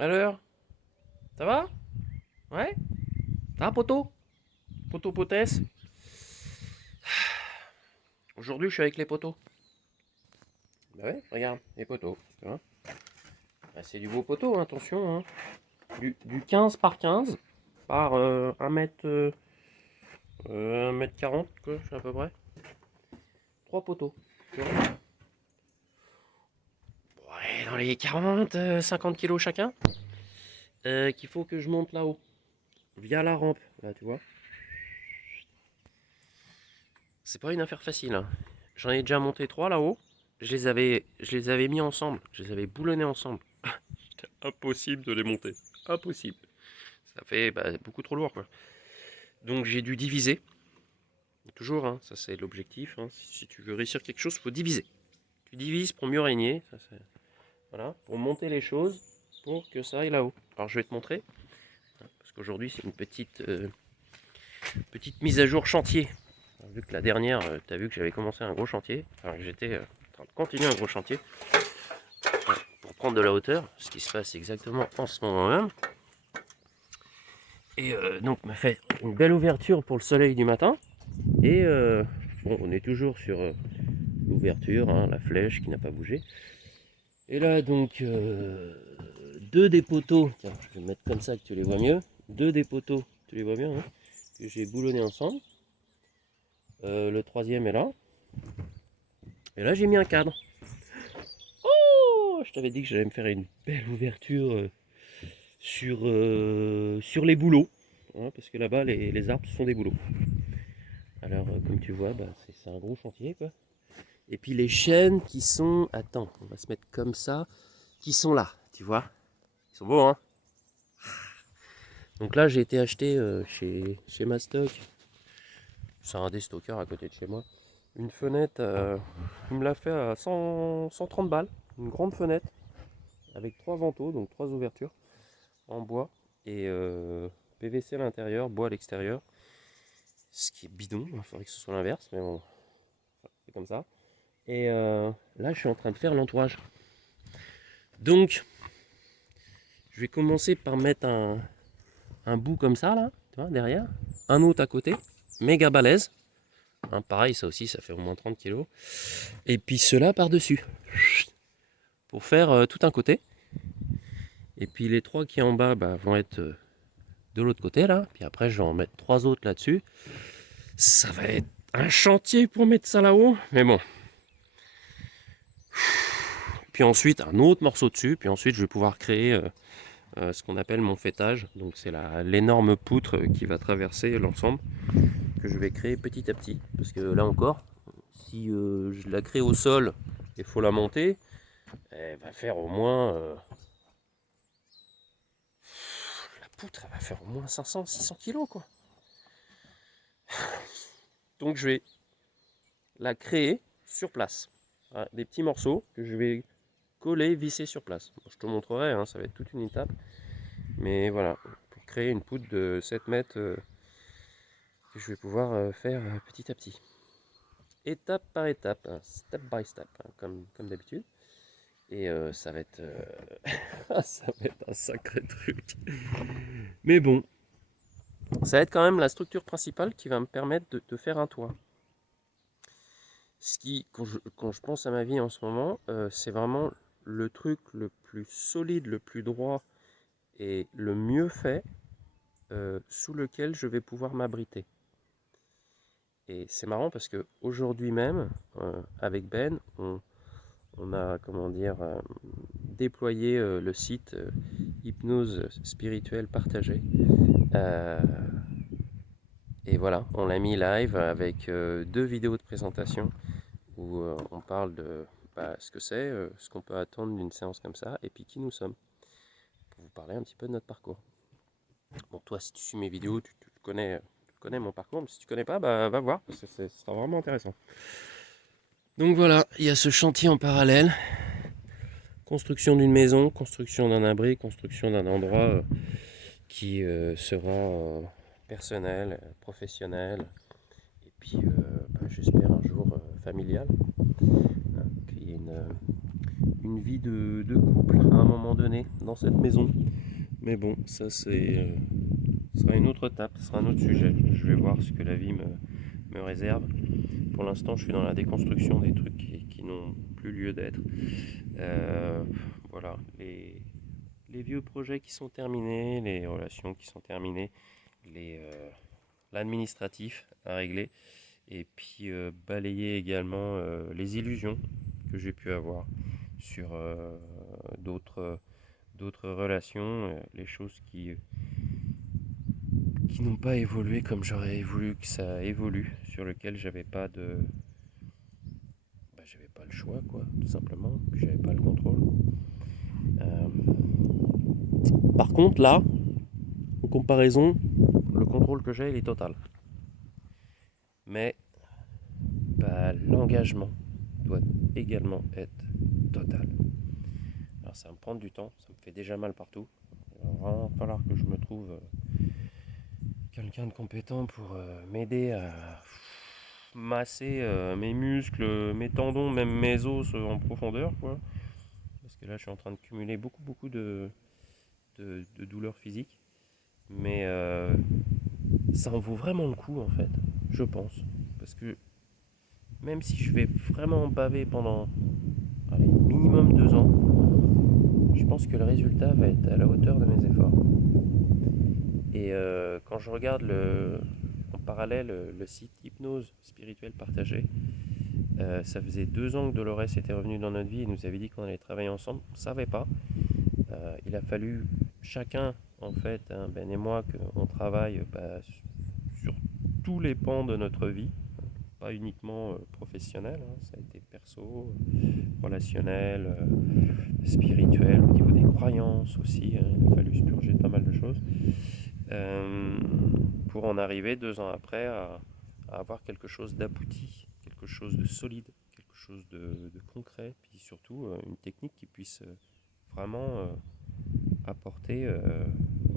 Alors, ça va? Ouais? Ah, poteau? Poteau potesse? Aujourd'hui, je suis avec les poteaux. Bah ouais, regarde, les poteaux. Tu vois. Ah, c'est du beau poteau, hein, attention. Hein. Du 15 par 15 par 1 mètre, 1 mètre 40, quoi, je sais à peu près. 3 poteaux. Tu vois. Ouais, dans les 40, 50 kilos chacun. Qu'il faut que je monte là-haut. Via la rampe, là, tu vois. C'est pas une affaire facile, hein. J'en ai déjà monté 3 là-haut. Je les avais mis ensemble. Je les avais boulonnés ensemble. C'était impossible de les monter. Impossible. Ça fait beaucoup trop lourd, quoi. Donc j'ai dû diviser. Toujours, hein, ça c'est l'objectif. Hein. Si tu veux réussir quelque chose, il faut diviser. Tu divises pour mieux régner. Ça, voilà, pour monter les choses, pour que ça aille là-haut. Alors je vais te montrer. Parce qu'aujourd'hui c'est une petite mise à jour chantier. Alors, vu que la dernière, tu as vu que j'avais commencé un gros chantier. Enfin que j'étais en train de continuer un gros chantier. Pour prendre de la hauteur. Ce qui se passe exactement en ce moment même. Et donc m'a fait une belle ouverture pour le soleil du matin. Et bon, on est toujours sur l'ouverture, hein, la flèche qui n'a pas bougé. Et là donc deux des poteaux, tiens, je vais me mettre comme ça que tu les vois mieux. Deux des poteaux, tu les vois bien, hein, que j'ai boulonné ensemble. Le troisième est là. Et là j'ai mis un cadre. Oh, je t'avais dit que j'allais me faire une belle ouverture sur les bouleaux. Hein, parce que là-bas les arbres sont des bouleaux. Alors comme tu vois, c'est un gros chantier quoi. Et puis les chênes qui sont... Attends, on va se mettre comme ça. Qui sont là, tu vois. Ils sont beaux, hein. Donc là, j'ai été acheter chez Mastoc. C'est un des stockers à côté de chez moi. Une fenêtre, il me l'a fait à 130 balles. Une grande fenêtre avec 3 vantaux, donc 3 ouvertures en bois. Et PVC à l'intérieur, bois à l'extérieur. Ce qui est bidon, il faudrait que ce soit l'inverse, mais bon, c'est comme ça. Et là, je suis en train de faire l'entourage. Donc, je vais commencer par mettre un bout comme ça, là, tu vois, derrière. Un autre à côté, méga balèze. Hein, pareil, ça aussi, ça fait au moins 30 kilos. Et puis ceux-là par-dessus. Pour faire tout un côté. Et puis les 3 qui en bas vont être de l'autre côté, là. Puis après, je vais en mettre 3 autres là-dessus. Ça va être un chantier pour mettre ça là-haut. Mais bon. Puis ensuite, un autre morceau dessus. Puis ensuite, je vais pouvoir créer ce qu'on appelle mon fêtage. Donc c'est l'énorme poutre qui va traverser l'ensemble, que je vais créer petit à petit. Parce que là encore, si je la crée au sol et il faut la monter, elle va faire au moins... la poutre, elle va faire au moins 500-600 kilos, quoi. Donc je vais la créer sur place. Voilà, des petits morceaux que je vais coller, visser sur place. Bon, je te montrerai, hein, ça va être toute une étape. Mais voilà, pour créer une poutre de 7 mètres que je vais pouvoir faire petit à petit. Étape par étape, hein, step by step, hein, comme d'habitude. Et ça va être ça va être un sacré truc. Mais bon, ça va être quand même la structure principale qui va me permettre de faire un toit. Ce qui, quand je pense à ma vie en ce moment, c'est vraiment le truc le plus solide, le plus droit et le mieux fait sous lequel je vais pouvoir m'abriter. Et c'est marrant parce que aujourd'hui même, avec Ben, on a, comment dire, déployé le site Hypnose spirituelle partagée. Euh, et voilà, on l'a mis live avec 2 vidéos de présentation où on parle de ce que c'est, ce qu'on peut attendre d'une séance comme ça, et puis qui nous sommes, pour vous parler un petit peu de notre parcours. Bon, toi, si tu suis mes vidéos, tu connais mon parcours, mais si tu connais pas, va voir, parce que ce sera vraiment intéressant. Donc voilà, il y a ce chantier en parallèle. Construction d'une maison, construction d'un abri, construction d'un endroit qui sera personnel, professionnel, et puis j'espère un jour familial, hein, qu'il y ait une une vie de couple à un moment donné dans cette maison. Mais bon, ça ce sera une autre étape, ce sera un autre sujet. Je vais voir ce que la vie me réserve. Pour l'instant, je suis dans la déconstruction des trucs qui n'ont plus lieu d'être. Voilà, les vieux projets qui sont terminés, les relations qui sont terminées, l'administratif à régler, et puis balayer également les illusions que j'ai pu avoir sur d'autres relations, les choses qui n'ont pas évolué comme j'aurais voulu que ça évolue, sur lequel j'avais pas le choix, quoi, tout simplement, que j'avais pas le contrôle. Euh, Par contre, là, en comparaison, le contrôle que j'ai, il est total. Mais bah, l'engagement doit également être total. Alors ça va me prendre du temps, ça me fait déjà mal partout. Il va vraiment falloir que je me trouve quelqu'un de compétent pour m'aider à masser mes muscles, mes tendons, même mes os en profondeur, quoi. Parce que là, je suis en train de cumuler beaucoup de douleurs physiques. Mais ça en vaut vraiment le coup, en fait, je pense. Parce que même si je vais vraiment baver pendant allez, minimum 2 ans, je pense que le résultat va être à la hauteur de mes efforts. Et quand je regarde en parallèle le site Hypnose spirituelle partagée, ça faisait 2 ans que Dolores était revenue dans notre vie et nous avait dit qu'on allait travailler ensemble. On ne savait pas. Il a fallu chacun, en fait, hein, Ben et moi, qu'on travaille sur tous les pans de notre vie, pas uniquement professionnel, hein, ça a été perso, relationnel, spirituel, au niveau des croyances aussi, hein, il a fallu se purger de pas mal de choses, euh, pour en arriver 2 ans après à avoir quelque chose d'abouti, quelque chose de solide, quelque chose de concret, puis surtout une technique qui puisse vraiment apporter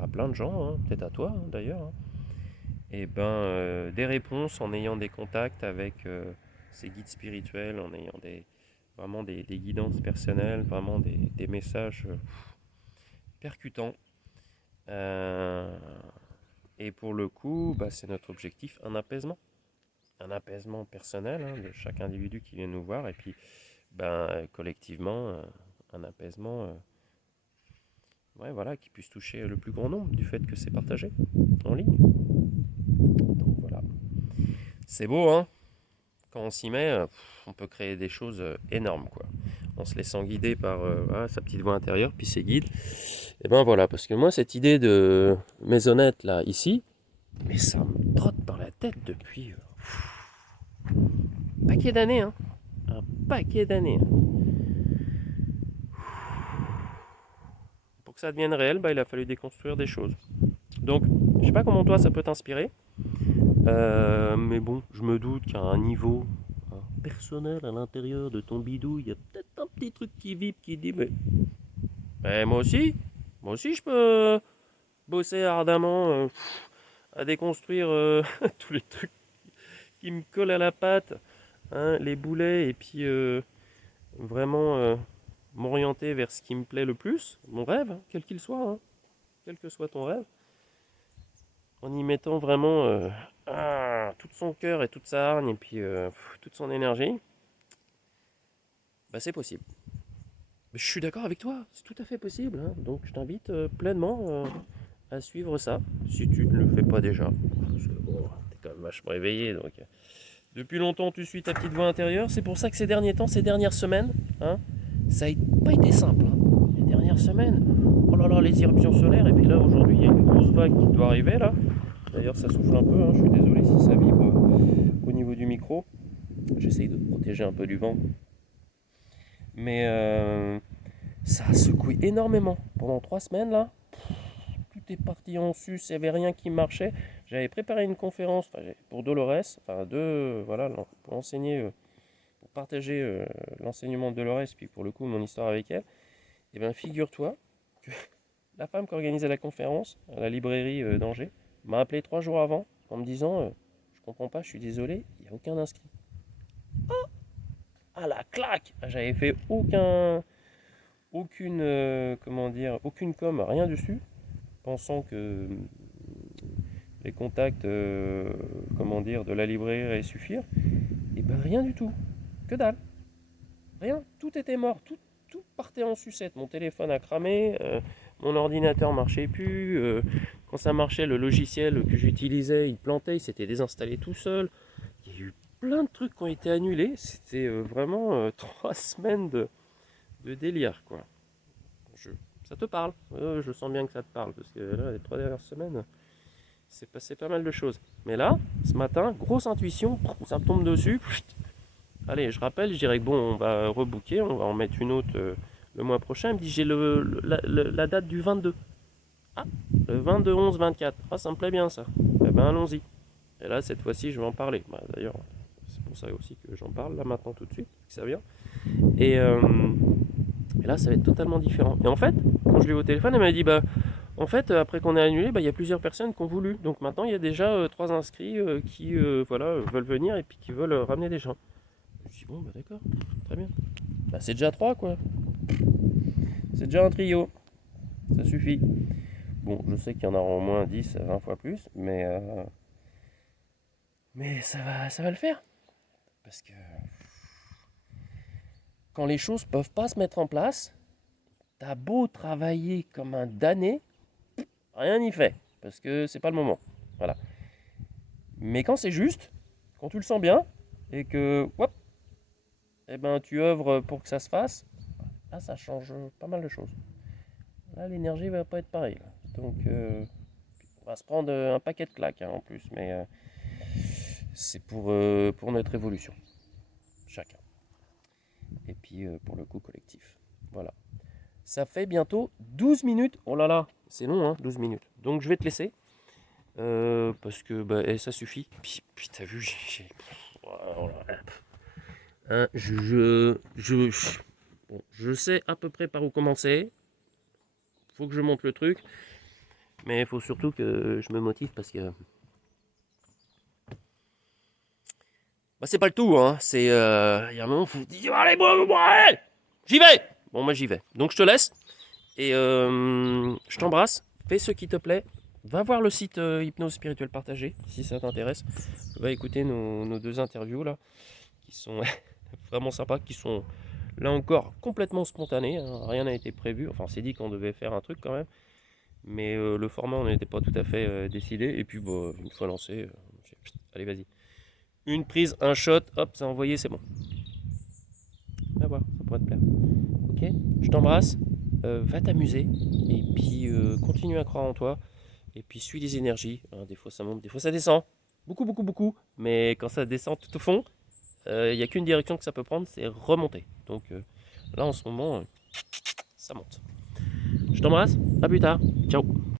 à plein de gens, hein, peut-être à toi hein, d'ailleurs, hein, et des réponses en ayant des contacts avec ces guides spirituels, en ayant vraiment des guidances personnelles, vraiment des messages percutants. Euh, et pour le coup, c'est notre objectif, un apaisement personnel hein, de chaque individu qui vient nous voir, et puis collectivement, un apaisement ouais, voilà, qui puisse toucher le plus grand nombre du fait que c'est partagé en ligne. Donc voilà. C'est beau, hein. Quand on s'y met, on peut créer des choses énormes, quoi. En se laissant guider par sa petite voix intérieure, puis ses guides. Et ben voilà, parce que moi, cette idée de maisonnette, là, ici, mais ça me trotte par la tête depuis un paquet d'années, hein. Un paquet d'années. Pour que ça devienne réel, il a fallu déconstruire des choses. Donc, je sais pas comment toi, ça peut t'inspirer. Mais bon, je me doute qu'à un niveau personnel à l'intérieur de ton bidou, il y a peut-être un petit truc qui vibre qui dit mais moi aussi je peux bosser ardemment à déconstruire tous les trucs qui me collent à la patte, hein, les boulets, et puis vraiment m'orienter vers ce qui me plaît le plus, mon rêve, hein, quel qu'il soit, hein, quel que soit ton rêve, en y mettant vraiment tout son cœur et toute sa hargne et puis toute son énergie, c'est possible. Mais je suis d'accord avec toi, c'est tout à fait possible, hein. Donc je t'invite pleinement à suivre ça, si tu ne le fais pas déjà. Parce que bon, t'es quand même vachement éveillé, donc depuis longtemps tu suis ta petite voix intérieure. C'est pour ça que ces derniers temps, ces dernières semaines, hein, ça n'a pas été simple. Hein. Les dernières semaines, oh là là, les éruptions solaires, et puis là aujourd'hui il y a une grosse vague qui doit arriver là. D'ailleurs ça souffle un peu, hein. Je suis désolé si ça vibre au niveau du micro. J'essaye de protéger un peu du vent. Mais ça a secoué énormément. Pendant 3 semaines là, tout est parti en sus, il n'y avait rien qui marchait. J'avais préparé une conférence pour Dolores, voilà, pour enseigner, pour partager l'enseignement de Dolores, puis pour le coup mon histoire avec elle. Et bien figure-toi que la femme qui organisait la conférence à la librairie d'Angers m'a appelé 3 jours avant en me disant je comprends pas, je suis désolé, il n'y a aucun inscrit. Ah la claque! J'avais fait aucun aucune, comment dire, aucune com, rien dessus, pensant que les contacts, comment dire, de la librairie allaient suffire. Et ben rien du tout, que dalle, rien, tout était mort, tout partait en sucette. Mon téléphone a cramé, mon ordinateur marchait plus, quand ça marchait, le logiciel que j'utilisais, il plantait, il s'était désinstallé tout seul. Il y a eu plein de trucs qui ont été annulés. C'était vraiment 3 semaines de délire, quoi. Ça te parle. Je sens bien que ça te parle, parce que là, les 3 dernières semaines, c'est passé pas mal de choses. Mais là, ce matin, grosse intuition, ça me tombe dessus. Allez, je rappelle, je dirais que bon, on va rebooker, on va en mettre une autre le mois prochain. Il me dit, j'ai la date du 22. Ah, le 22, 11, 24. Ah, ça me plaît bien, ça. Eh ben, allons-y. Et là, cette fois-ci, je vais en parler. Bah, d'ailleurs, c'est pour ça aussi que j'en parle, là, maintenant, tout de suite, que ça vient. Et là, ça va être totalement différent. Et en fait, quand je l'ai eu au téléphone, elle m'a dit, bah, en fait, après qu'on ait annulé, bah, il y a plusieurs personnes qui ont voulu. Donc maintenant, il y a déjà 3 inscrits qui voilà, veulent venir et puis qui veulent ramener des gens. Je me dis, bon, bah d'accord, très bien. Bah, c'est déjà 3, quoi. C'est déjà un trio. Ça suffit. Bon, je sais qu'il y en aura au moins 10, 20 fois plus, mais ça va le faire. Parce que quand les choses peuvent pas se mettre en place, t'as beau travailler comme un damné, rien n'y fait. Parce que c'est pas le moment. Voilà. Mais quand c'est juste, quand tu le sens bien, et que hop, eh ben, tu œuvres pour que ça se fasse, là ça change pas mal de choses. Là l'énergie va pas être pareille. Là. Donc on va se prendre un paquet de claques hein, en plus, mais c'est pour notre évolution. Chacun. Et puis pour le coup collectif. Voilà. Ça fait bientôt 12 minutes. Oh là là, c'est long, hein, 12 minutes. Donc je vais te laisser. Parce que bah, ça suffit. Puis t'as vu, oh là là. Hein, bon, je sais à peu près par où commencer. Faut que je monte le truc. Mais il faut surtout que je me motive parce que. Bah, c'est pas le tout, hein. Il y a un moment où faut dire allez, bon, allez, j'y vais. Bon, moi j'y vais. Donc je te laisse. Et je t'embrasse. Fais ce qui te plaît. Va voir le site Hypnose Spirituelle Partagée si ça t'intéresse. Va écouter nos 2 interviews là, qui sont vraiment sympas, qui sont là encore complètement spontanées. Hein. Rien n'a été prévu. Enfin, on s'est dit qu'on devait faire un truc quand même. Mais le format, on n'était pas tout à fait décidé. Et puis, bah, une fois lancé, allez, vas-y. Une prise, un shot, hop, c'est envoyé, c'est bon. Va voir, ça pourrait te plaire. Ok, je t'embrasse. Va t'amuser. Et puis, continue à croire en toi. Et puis, suis les énergies. Hein, des fois, ça monte, des fois, ça descend. Beaucoup, beaucoup, beaucoup. Mais quand ça descend tout au fond, il n'y a qu'une direction que ça peut prendre, c'est remonter. Donc, là, en ce moment, ça monte. Je t'embrasse. À plus tard. Ciao.